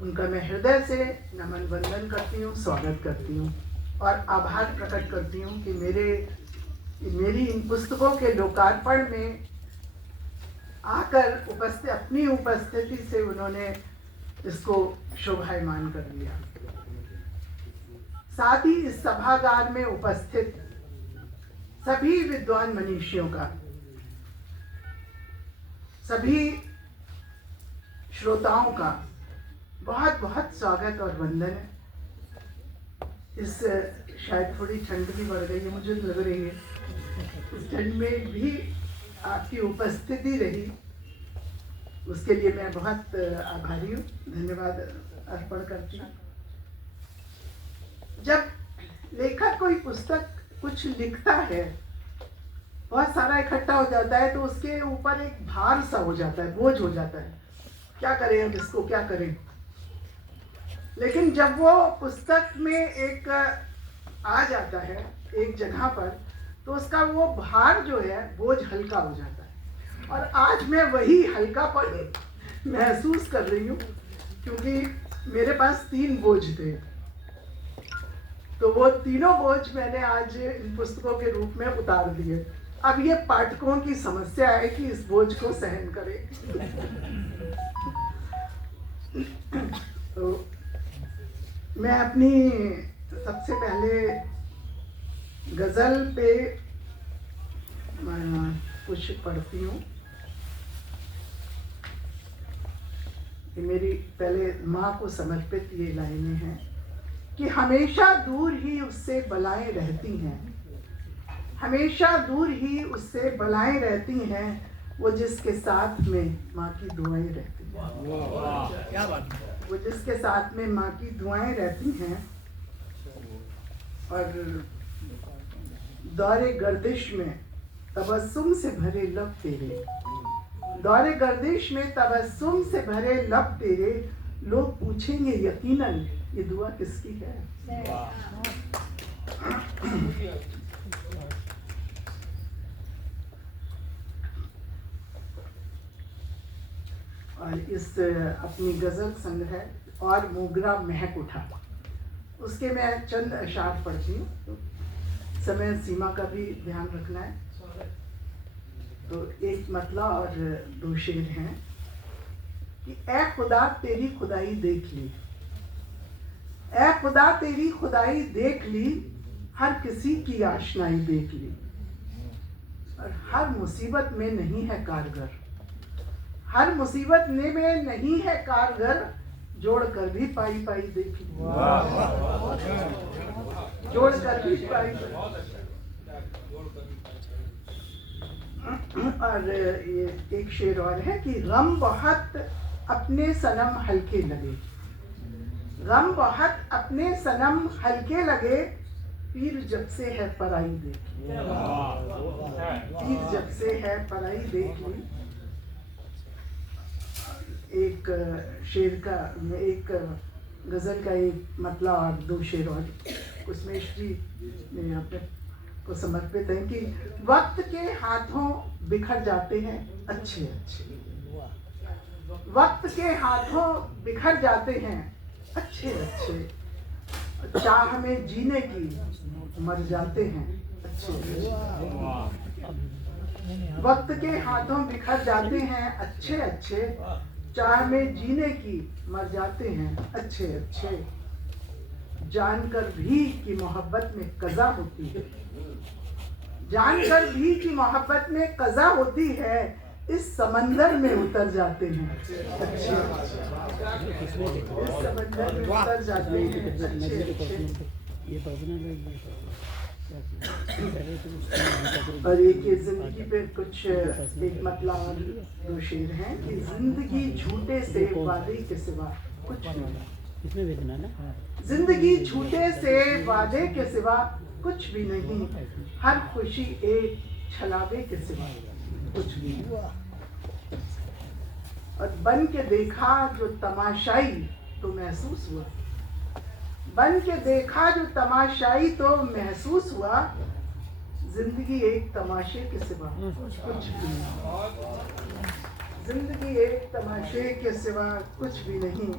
उनका मैं हृदय से नमन वंदन करती हूँ, स्वागत करती हूँ और आभार प्रकट करती हूँ कि मेरी इन पुस्तकों के लोकार्पण में आकर अपनी उपस्थिति से उन्होंने इसको शोभायमान कर दिया। साथ ही इस सभागार में उपस्थित सभी विद्वान मनीषियों का, सभी श्रोताओं का बहुत बहुत स्वागत और वंदन है। इस शायद थोड़ी ठंड भी बढ़ गई है, मुझे लग रही है। इस ठंड में भी आपकी उपस्थिति रही, उसके लिए मैं बहुत आभारी हूँ, धन्यवाद अर्पण करती हूँ। जब लेखक कोई पुस्तक कुछ लिखता है, बहुत सारा इकट्ठा हो जाता है, तो उसके ऊपर एक भार सा हो जाता है, बोझ हो जाता है, क्या करें हम इसको, क्या करें। लेकिन जब वो पुस्तक में एक आ जाता है एक जगह पर, तो उसका वो भार जो है, बोझ हल्का हो जाता है। और आज मैं वही हल्कापन महसूस कर रही हूँ, क्योंकि मेरे पास 3 बोझ थे, तो वो तीनों बोझ मैंने आज इन पुस्तकों के रूप में उतार दिए। अब ये पाठकों की समस्या है कि इस बोझ को सहन करें। तो मैं अपनी सबसे पहले गज़ल पे कुछ पढ़ती हूँ। कि मेरी पहले माँ को समर्पित ये लाइनें हैं कि हमेशा दूर ही उससे बलाएं रहती हैं, हमेशा दूर ही उससे बलाएं रहती हैं, वो जिसके साथ में माँ की दुआएं रहती हैं। क्या बात है। वो जिसके साथ में माँ की दुआएं रहती हैं। और दौरे गर्दिश में तबस्सुम से भरे लब तेरे, दौरे गर्दिश में तबस्सुम से भरे लब तेरे, लोग पूछेंगे यकीनन ये दुआ किसकी है। और इस अपनी गज़ल संग्रह और मोगरा महक उठा, उसके मैं चंद अशार पढ़ती हूँ। समय सीमा का भी ध्यान रखना है। तो एक मतला और 2 शेर हैं कि ऐ खुदा तेरी खुदाई देख ली, ऐ खुदा तेरी खुदाई देख ली, हर किसी की आशनाई देख ली, और हर मुसीबत में नहीं है कारगर, हर मुसीबत में नहीं है कारगर, जोड़ कर भी पाई पाई देख ली, जोड़ कर भी पाई। और ये एक शेर और है कि गम बहुत अपने सनम हल्के लगे, गम बहुत अपने सनम हल्के लगे, पीर जब से है पराई देख ली, पीर जब से है पराई देख ली। एक शेर का, एक गज़ल का एक मतला और 2 शेर और कुसमेश जी ने अपने को समर्पित है कि वक्त के हाथों बिखर जाते हैं अच्छे अच्छे, वक्त के हाथों बिखर जाते हैं अच्छे अच्छे, चाह में जीने की मर जाते हैं अच्छे अच्छे, वक्त के हाथों बिखर जाते हैं अच्छे अच्छे, चाह में जीने की मर जाते हैं अच्छे अच्छे, जानकर भी कि मोहब्बत में कज़ा होती है, जानकर भी कि मोहब्बत में कज़ा होती है, इस समंदर में उतर जाते हैं अच्छे, इस समंदर में उतर जाते हैं अच्छे अच्छे। और एक जिंदगी पे कुछ एक मतलब 2 शेर हैं कि जिंदगी झूठे से वादे के सिवा कुछ नहीं, जिंदगी झूठे से वादे के सिवा कुछ भी नहीं, हर खुशी एक छलावे के सिवा कुछ भी नहीं। और बन के देखा जो तमाशाई तो महसूस हुआ, बन के देखा जो तमाशाई तो महसूस हुआ, जिंदगी एक तमाशे के सिवा कुछ भी नहीं, जिंदगी एक तमाशे के सिवा कुछ भी नहीं,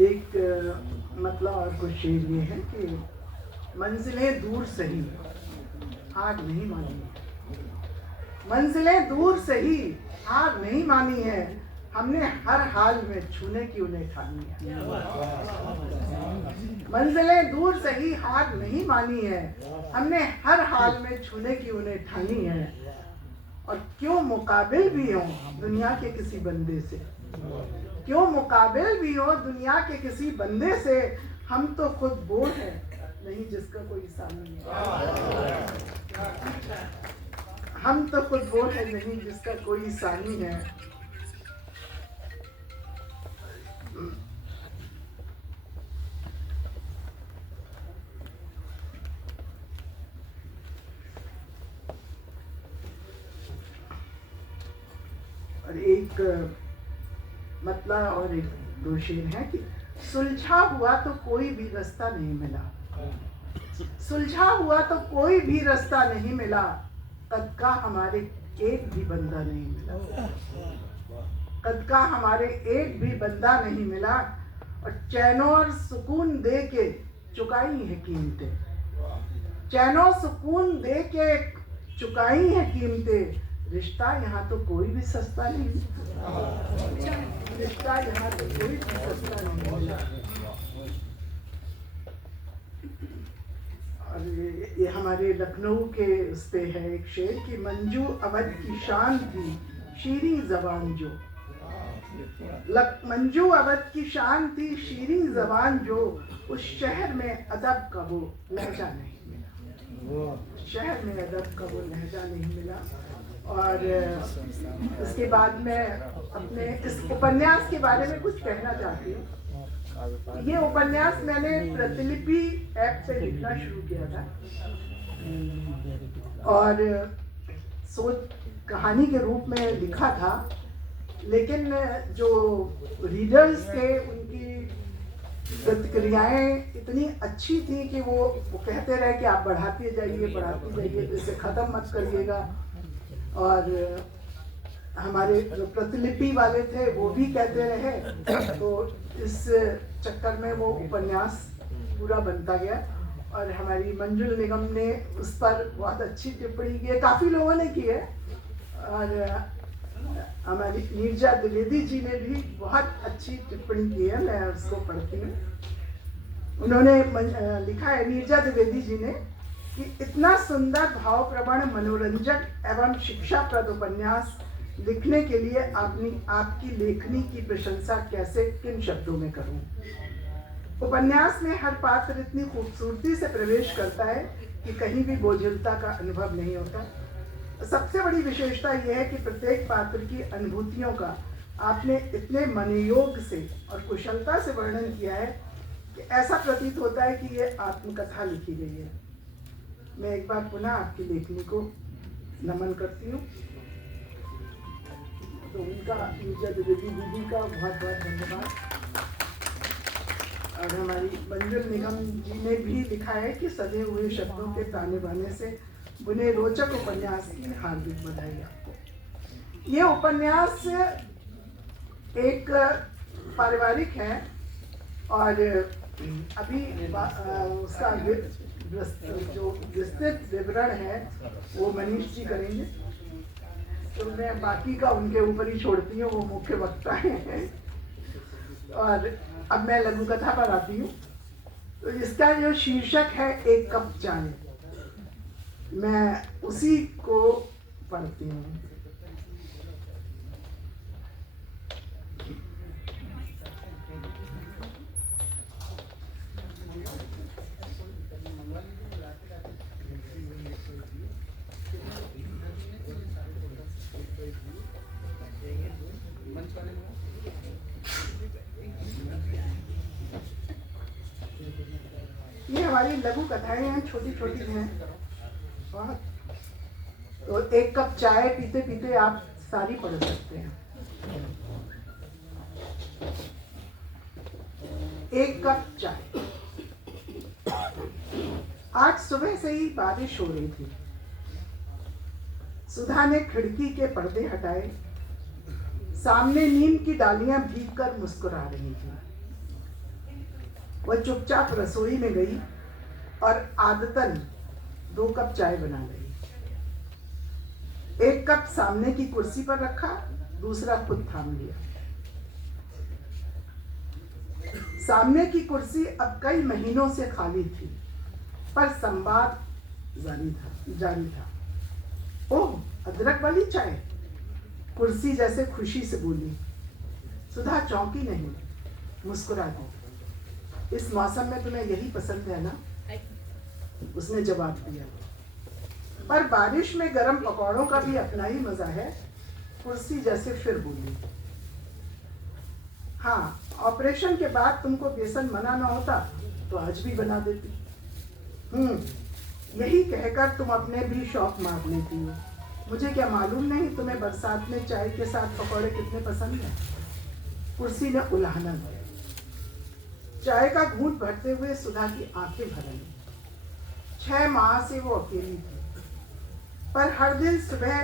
एक मतलब और कुछ शेर ये है कि मंजिलें दूर सही हार नहीं मानी है, मंजिलें दूर सही हार नहीं मानी है, हमने हर हाल में छूने की उन्हें ठानी है। मंजिलें दूर सही हार नहीं मानी है, हमने हर हाल में छूने की उन्हें ठानी है। और क्यों मुकाबिल भी हो दुनिया के किसी बंदे से, क्यों मुकाबिल भी हो दुनिया के किसी बंदे से, हम तो खुद वो हैं नहीं जिसका कोई सानी है। हम तो खुद वो है नहीं जिसका कोई सानी है। और एक मतलब और एक दो शेर है कि सुलझा हुआ तो कोई भी रास्ता नहीं मिला, सुलझा हुआ तो कोई भी रास्ता नहीं मिला, कद का हमारे एक भी बंदा नहीं मिला, कद का हमारे एक भी बंदा नहीं मिला। और चैनो और सुकून दे के चुकाई है कीमतें, चैनो सुकून दे के चुकाई है कीमतें, रिश्ता यहाँ तो कोई भी सस्ता नहीं, रिश्ता यहाँ तो कोई भी सस्ता नहीं मिला। और ये हमारे लखनऊ के उस पे है एक शेर कि मंजू अवध की शान थी शीरी जबान जो, मंजू अवध की शान थी शीरी जबान जो, उस शहर में अदब का वो लहजा नहीं मिला, शहर में अदब का वो लहजा नहीं मिला। और इसके बाद मैं अपने इस उपन्यास के बारे में कुछ कहना चाहती हूँ। ये उपन्यास मैंने प्रतिलिपि ऐप पे लिखना शुरू किया था और सोच कहानी के रूप में लिखा था, लेकिन जो रीडर्स थे उनकी प्रतिक्रियाएं इतनी अच्छी थी कि वो कहते रहे कि आप बढ़ाते जाइए इसे ख़त्म मत करिएगा। और हमारे जो प्रतिलिपि वाले थे वो भी कहते रहे, तो इस चक्कर में वो उपन्यास पूरा बनता गया। और हमारी मंजुल निगम ने उस पर बहुत अच्छी टिप्पणी की है, काफ़ी लोगों ने की है। और हमारी नीरजा द्विवेदी जी ने भी बहुत अच्छी टिप्पणी की है, मैं उसको पढ़ती हूँ। उन्होंने लिखा है नीरजा द्विवेदी जी ने कि इतना सुंदर भावप्रवण मनोरंजक एवं शिक्षाप्रद उपन्यास लिखने के लिए आपकी लेखनी की प्रशंसा कैसे किन शब्दों में करूं। उपन्यास में हर पात्र इतनी खूबसूरती से प्रवेश करता है कि कहीं भी बोझिलता का अनुभव नहीं होता। सबसे बड़ी विशेषता यह है कि प्रत्येक पात्र की अनुभूतियों का आपने इतने मनोयोग से और कुशलता से वर्णन किया है कि ऐसा प्रतीत होता है कि ये आत्मकथा लिखी गई है। मैं एक बार पुनः आपकी लेखनी को नमन करती हूँ। तो उनका नीरजा द्विवेदी दीदी का बहुत बहुत धन्यवाद। और हमारी मंजुल निगम जी ने भी लिखा है कि सजे हुए शब्दों के ताने बाने से बुने रोचक उपन्यास की हार्दिक बधाई आपको। ये उपन्यास एक पारिवारिक है और अभी उसका जो विस्तृत विवरण है वो मनीष जी करेंगे, तो मैं बाकी का उनके ऊपर ही छोड़ती हूँ, वो मुख्य वक्ता हैं। और अब मैं लघु कथा पर आती हूँ। तो इसका जो शीर्षक है एक कप चाय, मैं उसी को पढ़ती हूँ। ये हमारी लघु कथाएं हैं, छोटी छोटी हैं बहुत। तो एक कप चाय पीते पीते आप सारी पढ़ सकते हैं। एक कप चाय। आज सुबह से ही बारिश हो रही थी। सुधा ने खिड़की के पर्दे हटाए। सामने नीम की डालियां भीगकर मुस्कुरा रही थी। वह चुपचाप रसोई में गई और आदतन 2 कप चाय बना ली। एक कप सामने की कुर्सी पर रखा, दूसरा खुद थाम लिया। सामने की कुर्सी अब कई महीनों से खाली थी, पर संवाद जारी था। ओह, अदरक वाली चाय, कुर्सी जैसे खुशी से बोली। सुधा चौंकी नहीं, मुस्कुरा दी। इस मौसम में तुम्हें यही पसंद है ना? उसने जवाब दिया। पर बारिश में गर्म पकौड़ों का भी अपना ही मजा है, कुर्सी जैसे फिर बोली। हाँ, ऑपरेशन के बाद तुमको बेसन मना ना होता तो आज भी बना देती। यही कहकर तुम अपने भी शौक मार लेती हो। मुझे क्या मालूम नहीं तुम्हें बरसात में चाय के साथ पकौड़े कितने पसंद हैं? कुर्सी ने उलाहना दिया। चाय का घूंट भरते हुए सुधा की आंखें भर आई। 6 माह से वो अकेली थी, पर हर दिन सुबह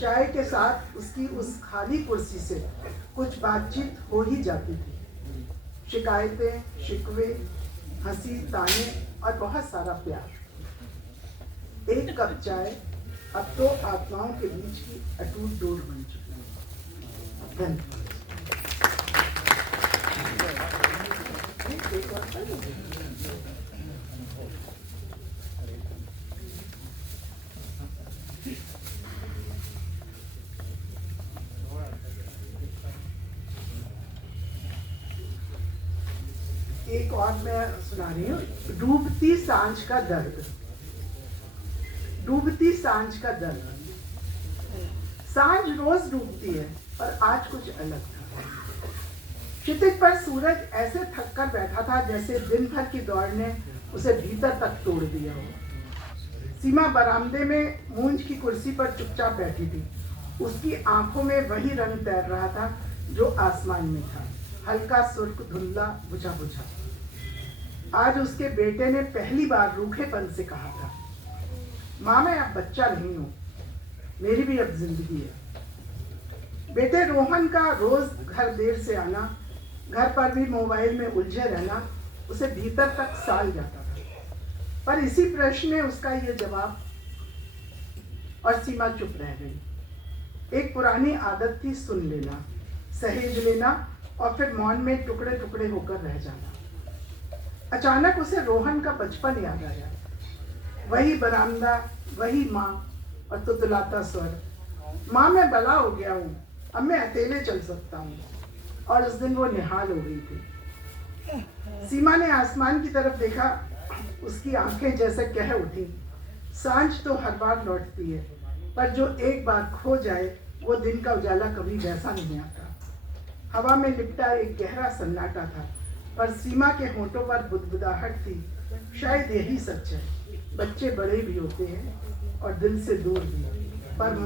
चाय के साथ उसकी उस खाली कुर्सी से कुछ बातचीत हो ही जाती थी। शिकायतें, शिकवे, हंसी, ताने और बहुत सारा प्यार। एक कप चाय अब तो आत्माओं के बीच की अटूट डोर बन चुकी है। धन्यवाद। एक और मैं सुना रही हूँ। डूबती सांझ का दर्द। डूबती सांझ का दर्द। सांझ रोज डूबती है, पर आज कुछ अलग था। क्षितिज पर सूरज ऐसे थक कर बैठा था जैसे दिन भर की दौड़ ने उसे भीतर तक तोड़ दिया हो। सीमा बरामदे में मूंज की कुर्सी पर चुपचाप बैठी थी। उसकी आंखों में वही रंग तैर रहा था जो आसमान में था, हल्का सुर्ख, धुंधला, बुझा बुझा। आज उसके बेटे ने पहली बार रूखेपन से कहा था, माँ मैं अब बच्चा नहीं हूँ, मेरी भी अब जिंदगी है। बेटे रोहन का रोज घर देर से आना, घर पर भी मोबाइल में उलझे रहना उसे भीतर तक साल जाता था। पर इसी प्रश्न ने उसका ये जवाब, और सीमा चुप रह गई। एक पुरानी आदत थी सुन लेना, सहेज लेना और फिर मौन में टुकड़े टुकड़े होकर रह जाना। अचानक उसे रोहन का बचपन याद आया। वही बरामदा, वही माँ और तुतलाता स्वर, माँ मैं बड़ा हो गया हूँ, अब मैं अकेले चल सकता हूँ। और उस दिन वो निहाल हो गई थी। सीमा ने आसमान की तरफ देखा, उसकी आंखें जैसे कह उठी, सांझ तो हर बार लौटती है, पर जो एक बार खो जाए वो दिन का उजाला कभी वैसा नहीं आता। हवा में लिपटा एक गहरा सन्नाटा था, पर सीमा के होठों पर बुदबुदाहट थी। शायद यही सच है, बच्चे बड़े भी होते हैं और दिल से दूर भी, पर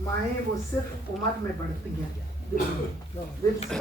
माएँ वो सिर्फ उम्र में बढ़ती हैं, दिल से।